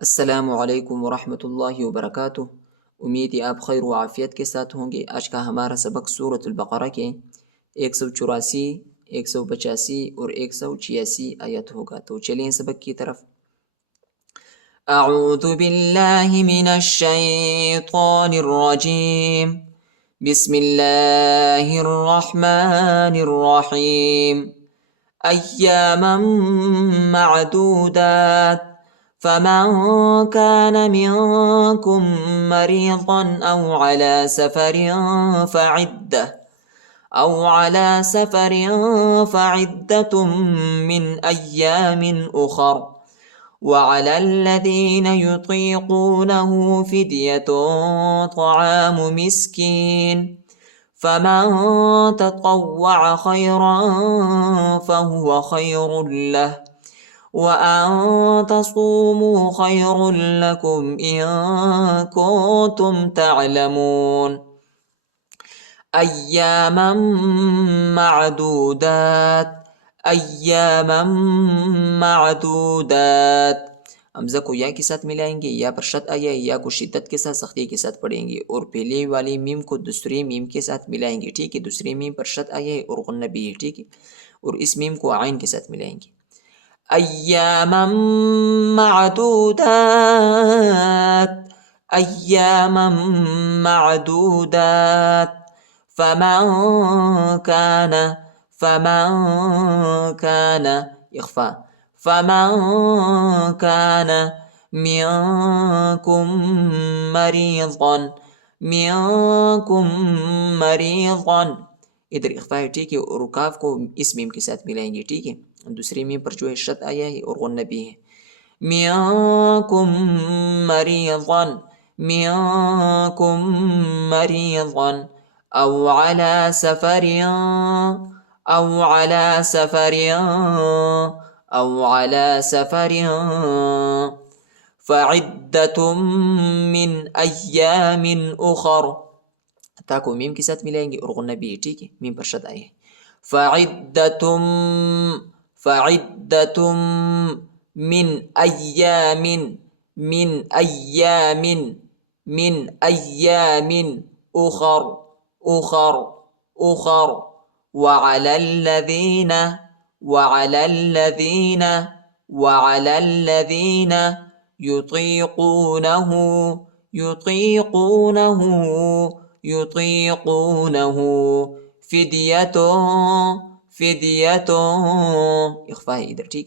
अस्सलामुअलैकुम वरहमतुल्लाहि वबरकातुह। उम्मीद है आप खैर व आफियत के साथ होंगे। आज का हमारा सबक सूरतुल बकरा के 184, 185 और 186 आयत होगा। तो चलिए सबक की तरफ। अऊज़ु बिल्लाहि मिनश शैतानिर रजीम। बिस्मिल्लाहिर रहमानिर रहीम। अय्यामम मअदूदात फमन कान मिनकुम मरीज़न औ अला सफरिन फ़इद्दतुम मिन अय्यामिन उखर वअला الذين يطيقونه فدية طعام مسكين فمن تطوع خيرا فهو خير له وأن تصوموا خير لكم إن كنتم تعلمون أياما معدودات أياما معدودات। हमजा को या के साथ मिलाएंगे, या पर शत आया, या को शिद्दत के साथ सख्ती के साथ पढ़ेंगे और पहले वाली मीम को दूसरी मीम के साथ मिलाएंगे। ठीक है, दूसरी मीम पर शत आया है और गुन्ना भी है। ठीक है, और इस मीम को आइन के साथ मिलाएंगे। अय्यामम मअदूदात अय्यामम मअदूदात फमन कान फमन कान इख्फा फमन कान मिनकुम मरीज़न मिनकुम मरीज़न। इधर इख्फा है। ठीक है, और काफ को इस मीम के साथ मिलाएंगे। ठीक है, दूसरी मीम पर जो है शत आया है और गुन्ना भी है। मिनकुम मरीज़न मिनकुम मरीज़न औ अला सफरिन औ अला सफरिन औ अला सफरिन फ़इद्दतुम मिन अय्यामिन उखर। ताको मीम के साथ मिलाएंगे और गुन्ना भी है। ठीक है, मीम पर शद आए हैं। फ़इद्दतुम फ़इद्दतुम मिन अय्यामिन मिन अय्यामिन मिन अय्यामिन उखर उखर उखर वअलल्लज़ीन वअलल्लज़ीन वअलल्लज़ीन युतीक़ूनहु युतीक़ूनहु युतीक़ूनहु फिदियतुन फिदियतुन इख्फा है इधर। ठीक,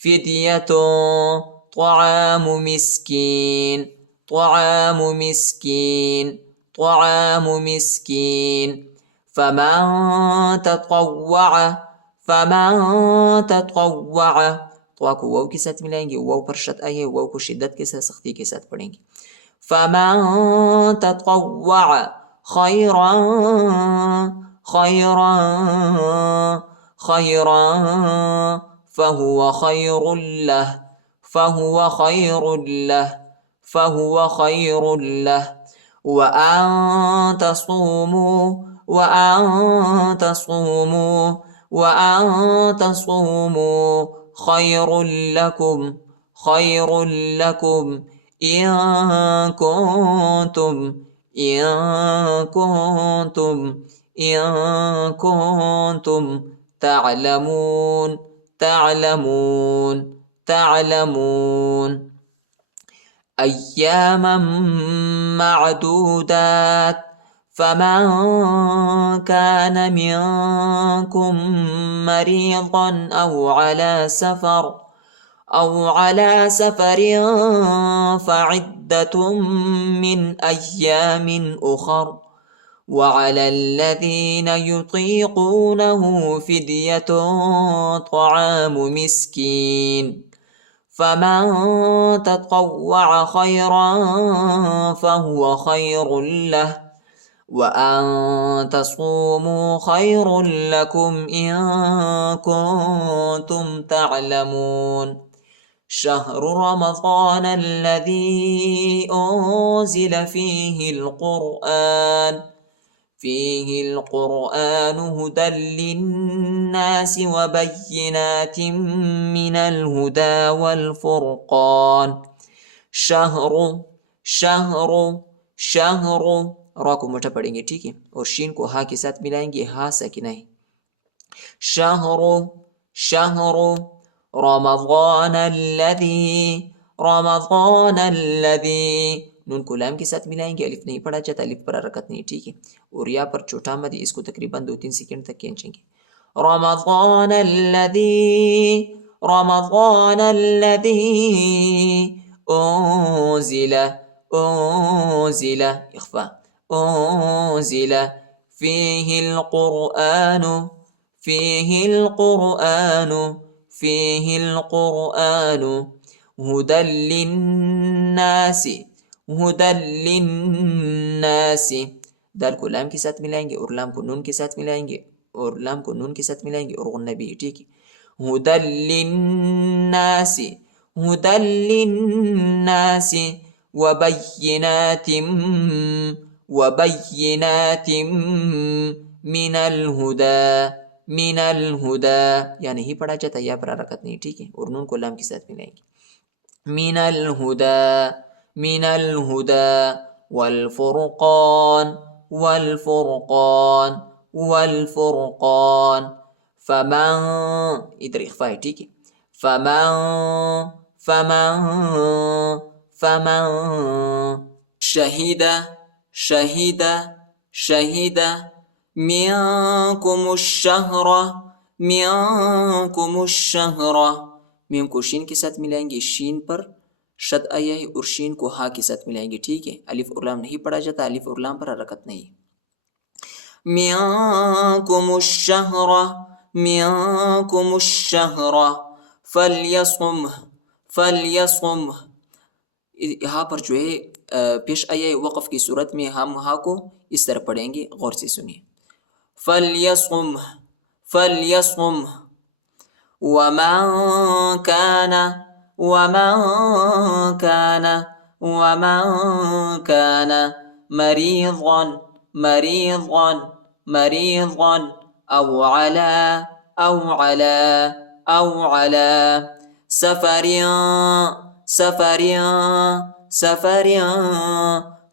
फिदियतुन तआमु मिस्कीन तआमु मिस्कीन तआमु मिस्कीन फमन ततव्वअ फमन ततव्वअ। तो को वाव के साथ मिलाएंगे, वाव पर शत आई है, वाव को शिद्दत के साथ सख्ती के साथ पढ़ेंगे। फमन ततव्वअ खैरन खैरन खैरन फहुव खैरुल लह फहुव खैरुल लह फहुव खैरुल लह वअन तसूमू वअन तसूमू वअन तसूमू खैरुल लकुम इन कुंतुम इन कुंतुम इन कुंतुम तअलमून तअलमून तअलमून। अय्यामा मअदूदात फमन कान मिनकुम मरीज़न औ अला सफरिन फ़इद्दतुम मिन अय्यामिन उखर वअला الذين يطيقونه فدية طعام مسكين فمن تطوع خيرا فهو خير له وأن تصوموا خير لكم إن كنتم تعلمون شهر رمضان الذي أنزل فيه القرآن هدى للناس وبينات من الهدى والفرقان शहरो शहरो शहरो, रा को मोटा पढ़ेंगे, ठीक है, और शीन को हा के साथ मिलाएंगे, हा साकिना है। शहरो शहरो, रमज़ान अल्लज़ी, नून को लाम के साथ मिलाएंगे, अलिफ नहीं पढ़ा जाता, अलिफ पर हरकत नहीं, ठीक है। और यहाँ पर छोटा मद, इसको तकरीबन 2-3 सेकंड तक खींचेंगे। रमज़ान अल्लज़ी उन्ज़िला उन्ज़िला, इख्फा, उन्ज़िला फ़ीहिल क़ुरआनु फ़ीहिल क़ुरआनु फ़ीहिल क़ुरआनु हुदल लिन्नासि हुदल लिन्नासि, दाल को लाम के साथ मिलाएंगे और लाम को नून के साथ मिलाएंगे और लाम को नून के साथ मिलाएंगे और गुन्ना भी, ठीक है। हुदल लिन्नासि हुदल लिन्नासि वबय्यिनातिम वबय्यिनातिम मिनल हुदा, या नहीं पढ़ा जाता, या पर हरकत नहीं, ठीक है, और नून को लाम के साथ मिलाएंगे। मिनल हुदा वल फुरक़ान फमन, इधर इख्फा है, ठीक है। फमन फमन फमन शहीदा शहीदा शहीदा मिनकुमुश शहरा मिनकुमुश शहरा, मीम को शीन के साथ मिलाएंगे, शीन पर शद आया है, और शीन को हा के साथ मिलाएंगे, ठीक है। अलिफ और लाम नहीं पढ़ा जाता, अलिफ और लाम पर हरकत नहीं। मिनकुमुश शहरा फल्यसुम, यहाँ पर जो है पेश आया है वक़फ़ की सूरत में, हम हा को इस तरह पढ़ेंगे, गौर से सुनिए। फल्यसुम वमन कान मरीज़न अव अला सफरिन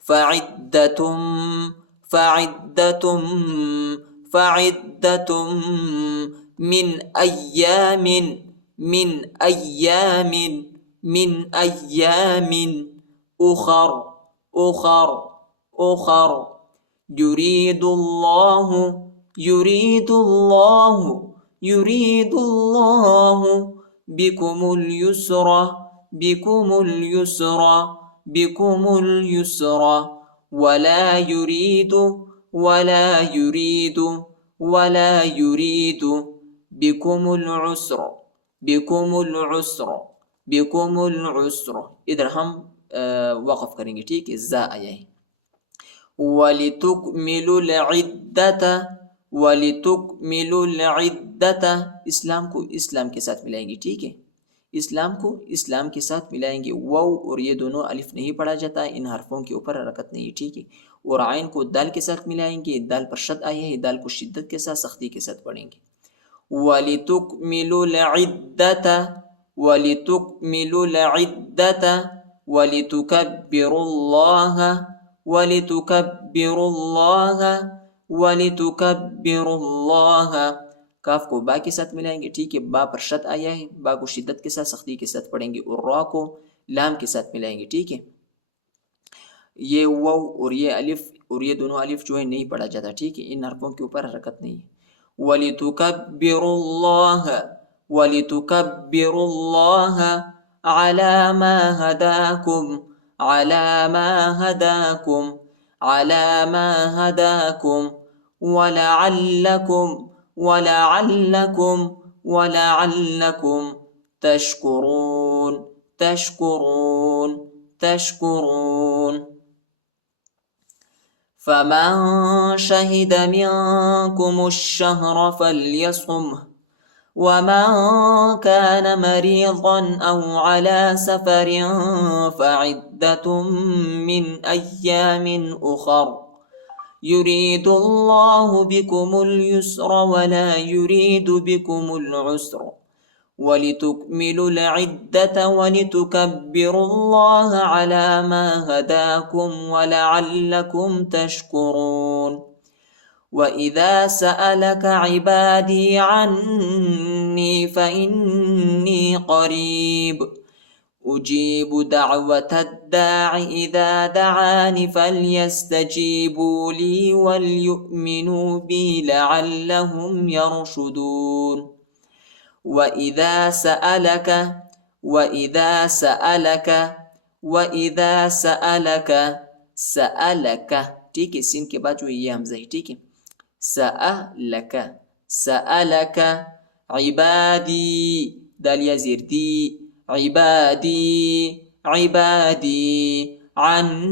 फ़इद्दतुम min ayyamin ukhar yuridullahu bikumul yusra wala yuridu बिकुमुल उसर, इधर हम वक़फ़ करेंगे, ठीक है, ज़ा आया है। वलितुकमिलुल इद्दता, इस्लाम को इस्लाम के साथ मिलाएंगे, ठीक है, इस्लाम को इस्लाम के साथ मिलाएंगे। वाव और ये दोनों अलिफ नहीं पढ़ा जाता, इन हरफों के ऊपर हरकत नहीं, ठीक है। और आइन को दाल के साथ मिलाएंगे, दाल पर शद आया है, दाल को शिद्दत के साथ, सख्ती के साथ पढ़ेंगे। वलितुकमिलुल इद्दता वलितुकब्बिरुल्लाह, काफ को बा के साथ मिलाएंगे, ठीक है, बा पर शद आया है, बा को शिद्दत के साथ, सख्ती के साथ पढ़ेंगे, और रा को लाम के साथ मिलाएंगे, ठीक है। ये वाव और ये अलिफ और ये दोनों अलिफ जो है नहीं पढ़ा जाता, ठीक है, इन हरफों के ऊपर हरकत नहीं है। वलितुकब्बिरुल्लाह अला मा हदाकुम वलअल्लकुम तशकुरून। फमन शहिद मिनकुमुश शहर फल्यसुमह वमन कान मरीज़न औ अला सफरिन फ़इद्दतुम मिन अय्यामिन उख़र युरीदुल्लाहु बिकुमुल युस्र वला युरीदु बिकुमुल उसर ولتكملوا العدة ولتكبروا الله على ما هداكم ولعلكم تشكرون وإذا سألك عبادي عني فإني قريب أجيب دعوة الداع إذا دعاني فليستجيبوا لي وليؤمنوا بي لعلهم يرشدون وإذا سألك سألك ठीक है सीन के बाद जो ये हमजा है ठीक है سألك عبادي داليا زيردي عبادي عني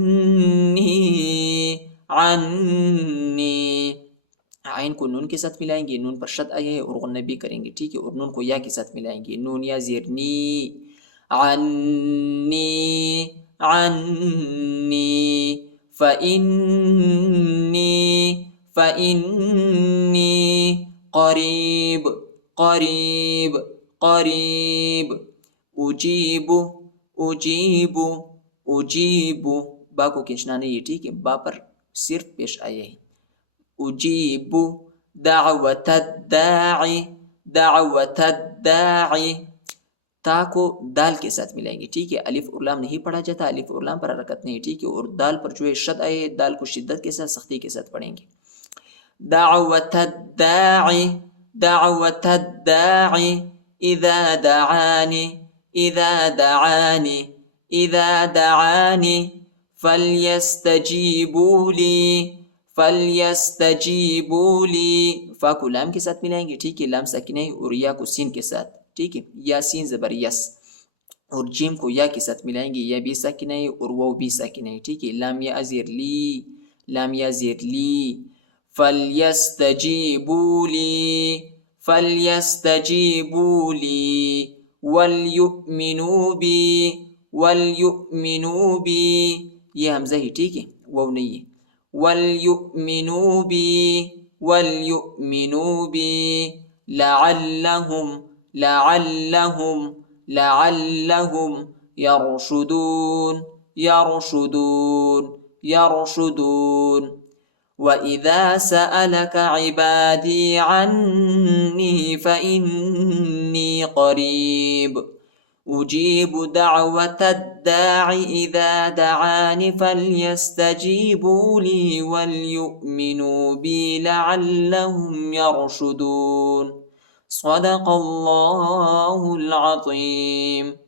आइन को नून के साथ मिलाएंगे, नून पर शद आया है और गुन्ना भी करेंगे ठीक है, और नून को या के साथ मिलाएंगे, नून या ज़ेरनी अन्नी फ़इन्नी क़रीब उजीबु बा को खींचना नहीं है ठीक है, बा पर सिर्फ पेश आया है उजीबु दावत दाई ता को दाल के साथ मिलाएंगे ठीक है, अलिफ और लाम नहीं पढ़ा जाता, अलिफ और लाम पर हरकत नहीं ठीक है, और दाल पर जो है शद आए है, दाल को शिद्दत के साथ सख्ती के साथ पढ़ेंगे दावत दाई इज़ा दआनी फल्यस्तजीबू ली फा को लाम के साथ मिलाएंगे ठीक है, लाम साकिन है और या को सीन के साथ ठीक है, या सीन ज़बर यस, और जीम को या के साथ मिलाएंगे, या भी साकिन है और वो भी साकिन है ठीक है, लाम या ज़ेर ली फल्यस्तजीबू ली वलयुमिनू बी ये हमजा ही ठीक है, वो नहीं है वलयुमिनू बी लअल्लहुम यरशुदून وإذا سألك عبادي عني فإني قريب أجيب دعوة الداع إذا دعاني فليستجيبوا لي وليؤمنوا بي لعلهم يرشدون صدق الله العظيم.